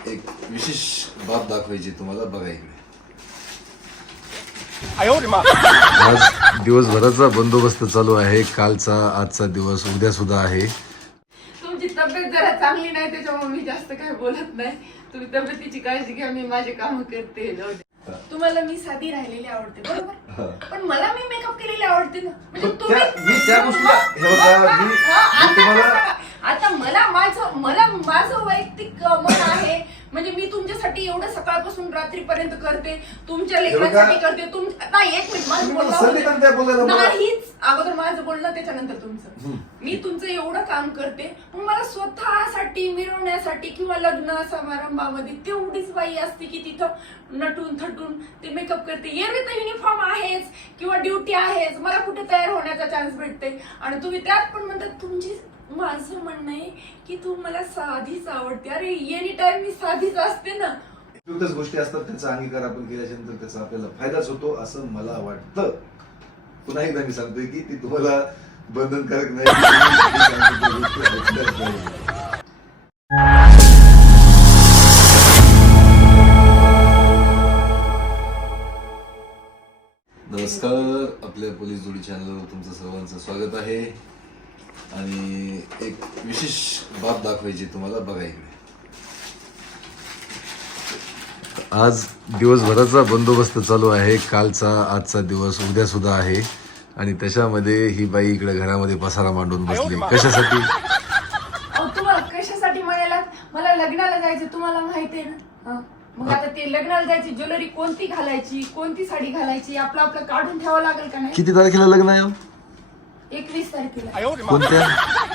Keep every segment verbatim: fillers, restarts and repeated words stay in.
एक विशेष बाब दाखवायची तुम्हाला, बघा इकडे. आज दिवसभराचा बंदोबस्त चालू आहे, कालचा आजचा दिवस उद्या सुद्धा आहे. तुमची तब्येत जरा चांगली नाही त्याच्यामुळे मी जास्त काय बोलत नाही. तुम्ही तब्येतीची काळजी घ्या, मी माझे काम करते. जाऊ दे. तुम्हाला मी साधी राहिलेली आवडते बरोबर, पण मला मी मेकअप केलेली आवडते ना. म्हणजे तुम्ही मी त्या गोष्टीला हे बघा, मी मी तुम्हाला आता मला माझं मला माझं वैयक्तिक मत आहे. म्हणजे मी तुमच्यासाठी एवढं सकाळपासून रात्रीपर्यंत करते, तुमच्या लेकरांसाठी करते. तुम नाही एक मिनिट माझं बोलणं नाहीच, अगोदर माझं बोलणं त्याच्यानंतर तुमचं. मी तुमचं एवढं काम करते, मग मला स्वतःसाठी मिरवण्यासाठी किंवा लग्न समारंभामध्ये तेवढीच बाई असते की तिथं नटून थटून ते मेकअप करते. एरवी तर युनिफॉर्म आहेच किंवा ड्युटी आहेच, मला कुठे तयार होण्याचा चान्स भेटते. आणि तुम्ही त्यात पण म्हणतात तुमची, माझं म्हणणं आहे की तू मला साधीच आवडते. अरे एनी टाइम मी साधीच असते ना. उपयुक्तच गोष्टी असतात, त्याचा अंगीकार आपण केल्याच्या नंतर त्याचा आपल्याला फायदाच होतो असं मला वाटतं. पुन्हा एकदा मी सांगतोय की ती तुम्हाला बंधनकारक नाही. नमस्कार, आपल्या पोलीस जोडी चॅनलवर तुमचं सर्वांचं स्वागत आहे. आणि एक विशेष बाब दाखवायची तुम्हाला, बघा इकडे. आज दिवसभराचा बंदोबस्त चालू आहे, कालचा आजचा दिवस उद्या सुद्धा आहे. आणि त्याच्यामध्ये ही बाई इकडे घरामध्ये पसारा मांडून बसली. कशासाठी? तुम्हाला कशासाठी म्हणायला? मला लग्नाला जायचं, तुम्हाला माहिती आहे ना. मग आता ते लग्नाला जायची ज्वेलरी कोणती घालायची, कोणती साडी घालायची, आपलं आपलं काढून ठेवावं लागेल का नाही? किती तारखेला लग्न आहे? एकवीस तारखेला. कोणत्या?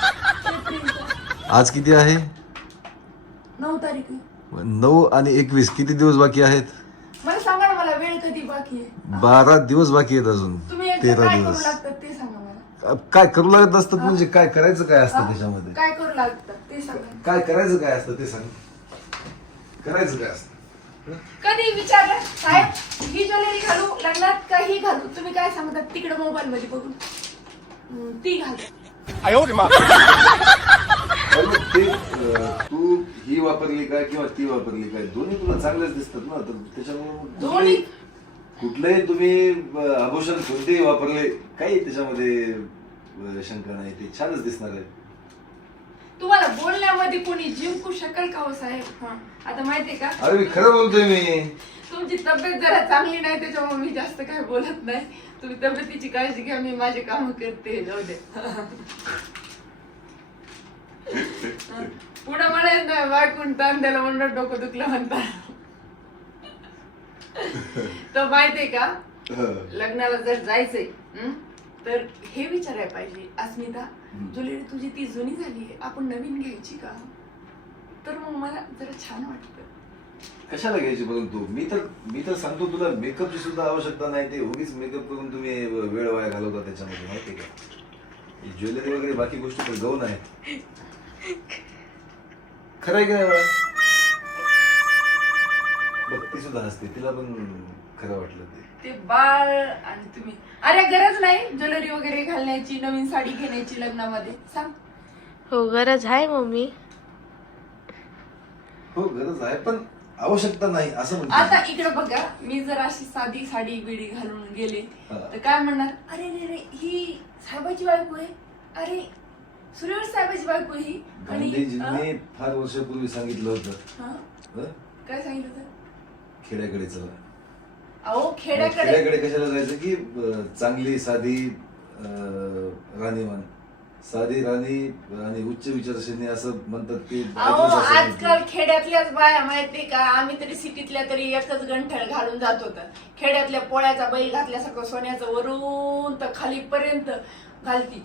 आज किती आहे? नऊ तारीख. नऊ आणि एकवीस किती दिवस बाकी आहेत? मला सांगा ना, मला वेळ कधी बाकी आहे? बारा दिवस बाकी आहेत अजून. तुम्ही तेरा काय करू दिवस लागतात ते सांगा मला. काय करू लागत असतात म्हणजे काय करायचं काय असतं त्याच्यामध्ये? काय करू लागतात ते सांगा. काय करायचं काय असतं ते सांग. करायचं काय असतं? कधी विचारलं साहेब ही ज्वेलरी घालू लग्नात, काही घालू? तुम्ही काय सांगतात तिकडे मोबाईल मध्ये बघून? ती घाल. ते तू ही वापरली काय किंवा ती वापरली काय, दोन्ही तुला चांगलेच दिसतात ना. तर त्याच्यामुळे कुठलंही तुम्ही आभूषण कोणतेही वापरले, काही त्याच्यामध्ये शंका नाही, ते छानच दिसणार आहे. तुम्हाला बोलण्यामध्ये कोणी जिंकू शकेल का हो साहेब? आता माहितीये का, अरे मी खरं बोलतोय. मी तुमची तब्येत जरा चांगली नाही त्याच्यामुळे मी जास्त काय बोलत नाही. तुम्ही तब्येतीची काळजी घ्या, मी माझे काम करते. जाऊ दे. पुढे म्हणायच नाही वाकून ताण द्यायला म्हणून डोकं दुखलं म्हणतात. तर माहितीये का, लग्नाला जर जायचंय तर हे विचारायला पाहिजे, अस्मिता ज्वेलरी तुझी ती जुनी झाली, आपण नवीन घ्यायची का? तर मग मला जरा छान वाटतं. कशाला घ्यायची? परंतु मी तर मी तर सांगतो तुला, मेकअपची सुद्धा आवश्यकता नाही. ते उगीच मेकअप करून तुम्ही वेळ वाया घालवता त्याच्यामध्ये, माहिती का? ज्वेलरी वगैरे बाकी गोष्टी तर गौण आहे. खरं आहे का? बघ ती सुद्धा हसते, तिला पण खरं वाटलं ते. ते बाळ आणि तुम्ही, अरे गरज नाही ज्वेलरी वगैरे घालण्याची, नवीन साडी घेण्याची लग्नामध्ये. सांग. हो गरज आहे मम्मी. हो गरज आहे, पण आवश्यकता नाही असं म्हणतो. आता इकडे बघा, मी जर अशी साधी साडी बिडी घालून गेले तर काय म्हणणार? अरे रे रे ही साहेबाची बायको आहे, अरे सूर्यवंशी साहेबाची बायको ही. गांधीजींनी फार वर्षापूर्वी सांगितलं होतं. काय सांगितलं होतं? खेड्याकडे चला. अहो खेड्याकडे खेड्याकडे कशाला जायचं की चांगली साधी राणीमान, साधी राणी आणि उच्च विचारसरणी असं म्हणतात की. अहो आजकाल खेड्यातल्याच बाया माहिती का, आम्ही तरी सिटीतल्या तरी एकच गंठळ घालून जात होता. खेड्यातल्या पोळ्याचा बैल घातल्यासारखं सोन्याचं वरून तर खालीपर्यंत घालती.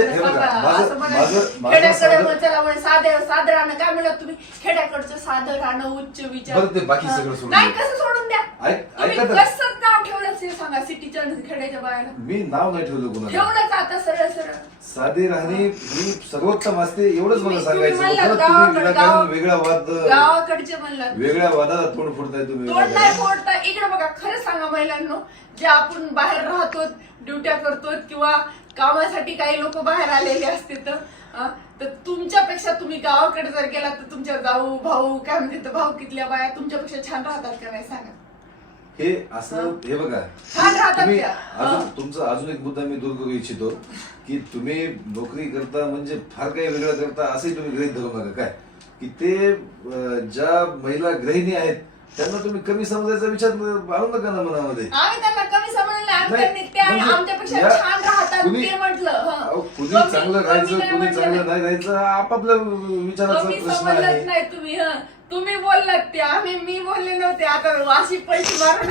खेड्याकडे चला म्हणजे साधं साधं राहणं काय म्हणत तुम्ही? खेड्याकडचं साधं राहणं, उच्च विचार. बाकी सगळं नाही कसं सोडून द्या? कसं नाव ठेवलं ते सांगा सिटीच्या खेड्याच्या बायाला. मी नाव नाही ठेवलं कोणाला. ठेवलंच आता सरळ सरळ. साधी राहणे ही सर्वोत्तम असते एवढंच मला सांगायचं. वेगळा वाद, गावाकडचे म्हणलं वेगळ्या वादाला तोंड फोडताय तुम्ही. तोंड नाही फोडता. इकडे बघा, खरं सांगा महिलांनो, जे आपण बाहेर राहतो, ड्युट्या करतो किंवा कामासाठी काही लोक बाहेर आलेले असते, तर तर तुमच्यापेक्षा तुम्ही गावाकडे जर गेला तर तुमच्या जाऊ भाऊ काय म्हणते तर भाऊ कितल्या बाया तुमच्यापेक्षा छान राहतात का नाही सांगा. हे असं हे बघा छान राहतात तुम्ही त्या. अजून तुमचा अजून एक मुद्दा मी दूर करू इच्छितो की तुम्ही नोकरी करता म्हणजे फार काही वेगळं करता असंही तुम्ही गृहीत धरू नका काय की ते अं, ज्या महिला गृहिणी आहेत त्यांना तुम्ही कमी समजायचा विचार आणू नका ना मनामध्ये. आम्ही त्यांना कमी समजलं नाही, आम्ही नाही, त्यांनी ते आणि म्हणजे आमच्यापेक्षा या- छान राहतात कुणी- ते म्हटलं. अहो, हं. कुणी कमी- चांगलं कमी राहायचं नाही कुणी म्हटलं चांगलं नाही. नाही राहायचं आपापल्या विचाराचा कमी प्रश्न समजलंच आहे. नाही तुम्ही. हं. तुम्ही बोललात ते आम्ही मी बोलले नव्हते आता अशी पैसे मारून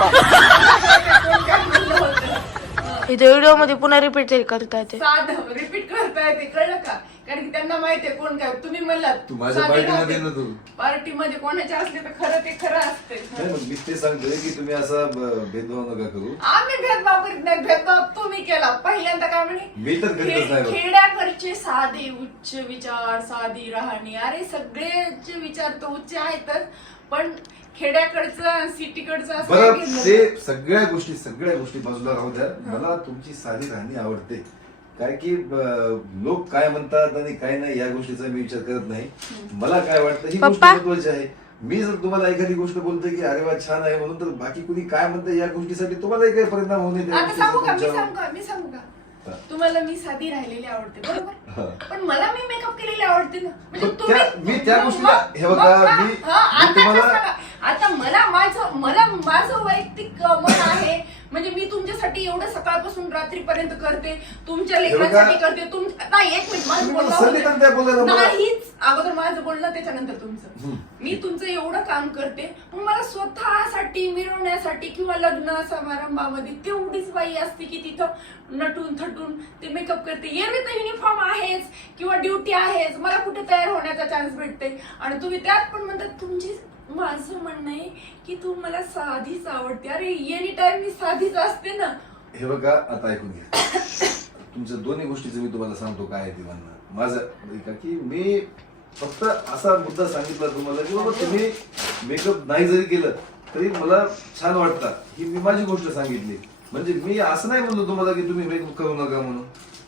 कोण काय बोललं होतं. हं. इथे व्हिडिओ मध्ये पुन्हा रिपीट करता येते. साधं रिपीट करताय ते कळलं का कारण की त्यांना माहितीये कोण काय तुम्ही म्हणलात तू माझ्या पार्टीमध्ये ना तू पार्टीमध्ये कोणाचे असले तर खरं ते खरं असते. नाही मग मी ते सांगतोय की तुम्ही असा ब- भेदभाव नका करू. आम्ही भेदभाव करीत नाही भेदभाव तुम्ही केला पहिल्यांदा काय म्हणे मी तर करीतच नाही बघ. खेड्याकडचे साधे उच्च विचार साधी राहणी अरे सगळेचे विचार तर उच्च आहेतच पण खेड्याकडचं सिटीकडचं असं बरं काही घेणं ते नाही. सगळ्या गोष्टी सगळ्या गोष्टी बाजूला राहू द्या मला तुमची साधी राहणी आवडते काय की ब- लोक काय म्हणतात आणि काय नाही या गोष्टीचा मी विचार करत नाही मला काय वाटतं ही गोष्ट पप्पा? महत्वाची आहे. मी जर तुम्हाला एखादी गोष्ट बोलतोय की अरे वा छान आहे म्हणून तर बाकी कुणी काय म्हणतं या गोष्टीसाठी तुम्हाला काही परिणाम होऊ नये त्या आता सांगू का मी गोष्टीचा सांगू का मी सांगू का हा. तुम्हाला मी साधी राहिलेली आवडते हा. बरोबर पण मला मी मेकअप केलेली आवडते ना म्हणजे पण तुम्ही त्या- मी त्या मग- गोष्टीला- मग- हे बघा, मग का? मी- हा, मी आता तुम्हाला- कसं सांगा? आता मला माझं मला माझं वैयक्तिक अं, मत आहे म्हणजे मी तुमच्यासाठी एवढं सकाळपासून रात्रीपर्यंत करते तुमच्या हे बघा. लेकरांसाठी करते तुम नाही एक मिनिट माझं तुम्ही बोलणं मला होऊ संधी द्या. तर द्या बोलायला मला. नाहीच अगोदर माझं बोलणं त्याच्यानंतर तुमचं हम्म. मी तुमचं एवढं काम करते मग मला स्वतःसाठी मिरवण्यासाठी किंवा लग्न समारंभामध्ये तेवढीच बाई असते की तिथं नटून थटून ते मेकअप करते एरवी तर युनिफॉर्म आहेच किंवा ड्युटी आहेच मला कुठे तयार होण्याचा चान्स भेटते आणि तुम्ही त्यात पण म्हणतात तुमची माझं म्हणणं आहे की तू मला साधीच आवडते अरे एनी टाइम मी साधीच असते ना हे बघा आता ऐकून घ्या तुमच्या दोन्ही गोष्टीचं मी तुम्हाला सांगतो काय आहे ते म्हणणं माझं ऐका की मी फक्त असा मुद्दा सांगितला तुम्हाला की बाबा तुम्ही मेकअप नाही जरी केलं तरी मला छान वाटतं ही मी माझी गोष्ट सांगितली म्हणजे मी असं नाही बोललो तुम्हाला की तुम्ही मेकअप करू नका म्हणून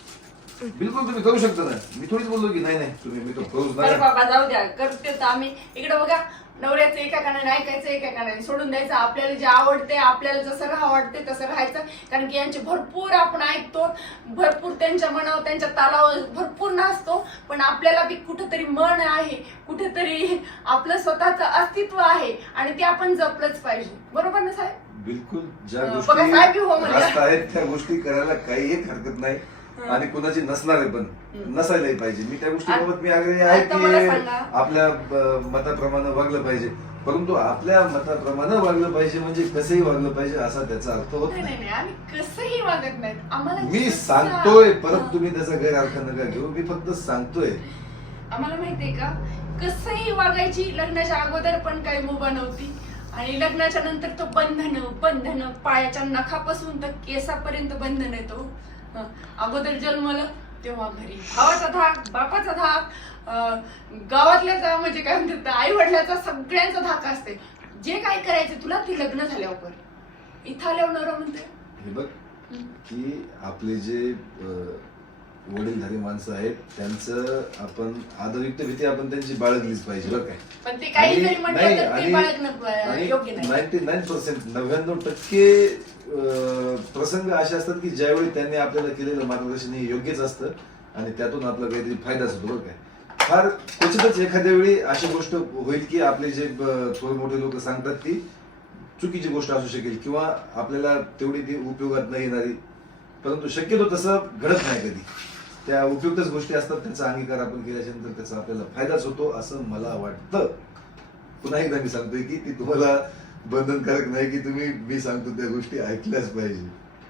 बिलकुल तुम्ही करू शकता ना मी थोडीच बोललो की नाही नाही तुम्ही मेकअप करूच अरे नका बाबा जाऊ द्या करते तर आम्ही इकडे बघा नवऱ्याचं एका कानाने ऐकायचं एका कानाने सोडून द्यायचं आपल्याला जे आवडते आपल्याला जसं राहा वाटते तसं राहायचं कारण की यांचे भरपूर आपण ऐकतो भरपूर त्यांच्या मनावर त्यांच्या तालावर भरपूर नाचतो पण आपल्याला बी कुठेतरी मन आहे कुठेतरी आपलं स्वतःचं अस्तित्व आहे आणि ते आपण जपलंच पाहिजे बरोबर ना साहेब बिलकुल ज्या बघा, गोष्टी साहेब बी हो म्हणले. रास्त आहेत त्या गोष्टी करायला काही एक हरकत नाही आणि कुणाची नसणार आहे पण नसायलाही पाहिजे मी त्या गोष्टीबाबत मी आग्रही आहे आता मला की सांगा. आपल्या अ, मताप्रमाणे वागलं पाहिजे परंतु आपल्या मताप्रमाणे वागलं पाहिजे म्हणजे कसंही वागलं पाहिजे असा त्याचा अर्थ होत नाही नाही नाही नाही आम्ही कसंही वागत नाहीत आम्हाला मी जसं- सांगतोय परत हं. तुम्ही त्याचा गैरअर्थ नका घेऊ मी फक्त सांगतोय आम्हाला माहितीये का कसंही वागायची लग्नाच्या अगोदर पण काही मुभा नव्हती आणि लग्नाच्या नंतर तो बंधन बंधन पायाच्या नखापासून तर केसापर्यंत बंधन येतो हं. अगोदर जन्मलं तेव्हा घरी भावाचा धाक बापाचा धाक अं, गावातल्याचा म्हणजे काय म्हणतात आई वडिलाचा सगळ्यांचा धाक असते जे काय करायचं तुला ते लग्न झाल्यावर इथं आल्यावर नवरा म्हणते हे बघ की आपले जे अ, वडीलधारी माणसं आहेत त्यांचं आपण आदरयुक्त भीती आपण त्यांची बाळगलीच पाहिजे बरं काय पण ते काही जरी म्हटलं नाही, तर ते आणि- बाळगणं आणि योग्य नाही नाईन्टी नाईन पर्सेंट नव्याण्णव टक्के अं, प्रसंग असे असतात की ज्यावेळी त्यांनी आपल्याला केलेलं मार्गदर्शन हे योग्यच असतं आणि त्यातून आपला काहीतरी फायदाच होतो बरं काय फार क्वचितच एखाद्या वेळी अशी गोष्ट होईल की आपले जे ब- थोडे मोठे लोक सांगतात ती चुकीची गोष्ट असू शकेल किंवा आपल्याला तेवढी ती उपयोगात नाही येणारी परंतु शक्यतो तसं घडत नाही कधी त्या उपयुक्तच गोष्टी असतात त्याचा अंगीकार आपण केल्याच्या नंतर त्याचा आपल्याला फायदाच होतो असं मला वाटतं पुन्हा एकदा मी सांगतोय की ती तुम्हाला बंधनकारक नाही की तुम्ही मी सांगतो त्या गोष्टी ऐकल्याच पाहिजे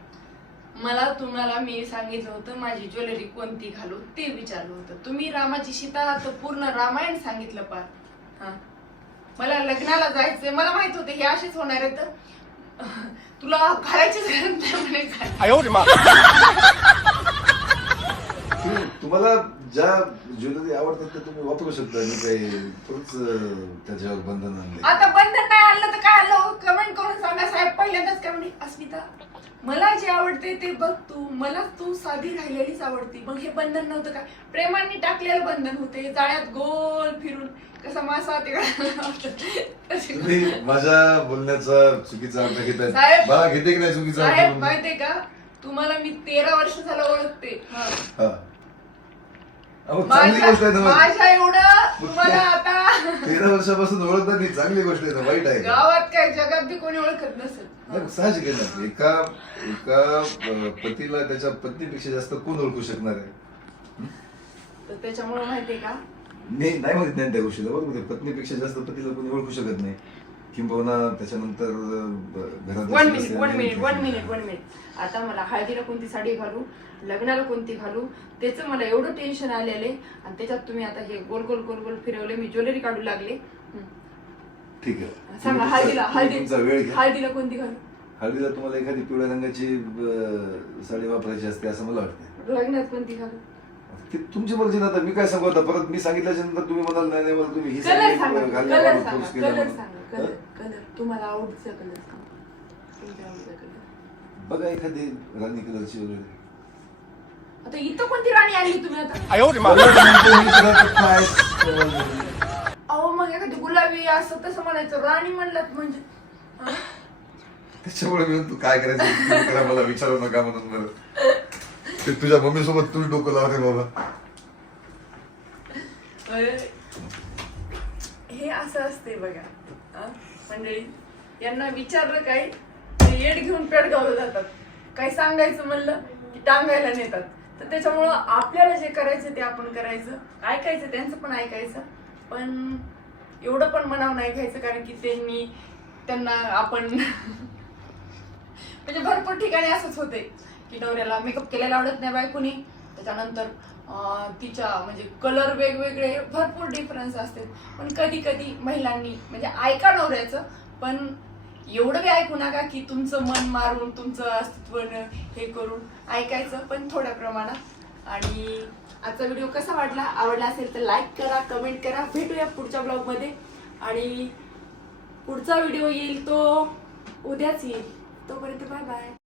मला तुम्हाला मी सांगितलं होतं माझी ज्वेलरी कोणती घालू ते विचारलं होतं तुम्ही रामाची सीता तर पूर्ण रामायण सांगितलं पार हा मला लग्नाला जायचंय मला माहित होते हे असेच होणार आहे तर तुला घालायचीच गरज नाही म्हणे काय. तुम्ही तुम्हाला ज्या ज्वेलरी आवडतात त्या तुम्ही वापरू शकता मी काही थोडंच अं, त्याच्यावर बंधन आणले आता बंधन नाही आणलं तर काय आलं कमेंट करून सांगा साहेब पहिल्यांदाच काय म्हणे अस्मिता मला जे कशी आवडते ते बघ तू, मला तू साधी राहिलेलीच आवडती. मग हे बंधन नव्हतं का? प्रेमाने टाकलेलं बंधन होते, जाळ्यात गोल फिरून कसा मासा ते तुम्ही माझ्या बोलण्याचा चुकीचा अर्थ घेताय. साहेब- मला घेते की नाही चुकीचा साहेब अर्थ? माहितीये का, तुम्हाला मी तेरा वर्ष झालं ओळखते. हा. हा. अहो, चांगली गोष्ट आहे माझ्या ना. माझ्या एवढं तुम्हाला आता तेरा वर्षापासून ओळखतात ही चांगली गोष्ट आहे ना, वाईट आहे का? गावात काय जगात बी कोणी ओळखत नसेल. नाही, साहजिक आहे ना. एका एका अं, पतीला त्याच्या पत्नीपेक्षा जास्त कोण ओळखू शकणार आहे? तर त्याच्यामुळे माहितीये का, नाही नाही म्हणत नाही त्या गोष्टीला. बरोबर आहे. पत्नीपेक्षा जास्त पतीला कोणी ओळखू शकत नाही. किंबहुना त्याच्यानंतर अं, घरात one minute one minute one minute one minute आता मला हळदीला कोणती साडी घालू, लग्नाला कोणती घालू, त्याचं मला एवढं टेन्शन आलेलं आहे. आणि त्याच्यात तुम्ही आता हे गोल गोल गोल गोल फिरवले, मी ज्वेलरी काढू लागले. हम्म. ठीक आहे. सांगा तुम्ही हळदीला तुमचा- हळदी तुमचा वेळ घ्या. हळदीला कोणती घालू? हळदीला तुम्हाला एखादी पिवळ्या रंगाची अं, साडी वापरायची असते असं मला वाटतं. लग्नात कोणती घालू? ते तुमची मर्जी ना. आता मी काय सांगू आता, परत मी सांगितल्याच्या नंतर तुम्ही म्हणाल नाही नाही मला तुम्ही ही कलर साडी सांगा, घालण्यावर कलर force सांगा, केला कलर म्हणून. सांगा, कलर कलर तुम्हाला आवडचा कलर सांगा. तुमच्या आवडीचा कलर. बघा एखादी राणी कलरची वगैरे. आता इथं कोणती राणी आणली तुम्ही आता? काय? अहो मग एखादी गुलाबी असं तसं म्हणायचं, राणी म्हणलात म्हणजे हा? त्याच्यामुळे मी तू काय करायचं तुम्ही करा, मला विचारू नका म्हणून. बरं ते तुझ्या मम्मी सोबत तू डोकं लावते बाबा. हे असं असते बघा हा? मंडळी, यांना विचारलं काय ते येड घेऊन पेडगावला जातात. काही सांगायचं म्हणलं की टांगायला नेतात. तर त्याच्यामुळं आपल्याला जे करायचं ते आपण करायचं, ऐकायचं त्यांचं पण ऐकायचं, पण एवढं पण मनावर नाही घ्यायचं. कारण की त्यांनी त्यांना आपण म्हणजे भरपूर ठिकाणी असंच होते की नवऱ्याला मेकअप केलेला आवडत नाही बायकोनी, त्याच्यानंतर अं, तिच्या म्हणजे कलर वेगवेगळे भरपूर डिफरन्स असते. पण कधी कधी महिलांनी म्हणजे ऐका नवऱ्याचं, पण एवढं बी ऐकू नका की तुमचं मन मारून तुमचं अस्तित्व हे करून ऐकायचं, पण थोड्या प्रमाणात. आणि आजचा व्हिडिओ कसा वाटला, आवडला असेल तर लाईक करा, कमेंट करा. भेटूया पुढच्या ब्लॉगमध्ये. आणि पुढचा व्हिडिओ येईल तो उद्याच येईल. तोपर्यंत बाय बाय.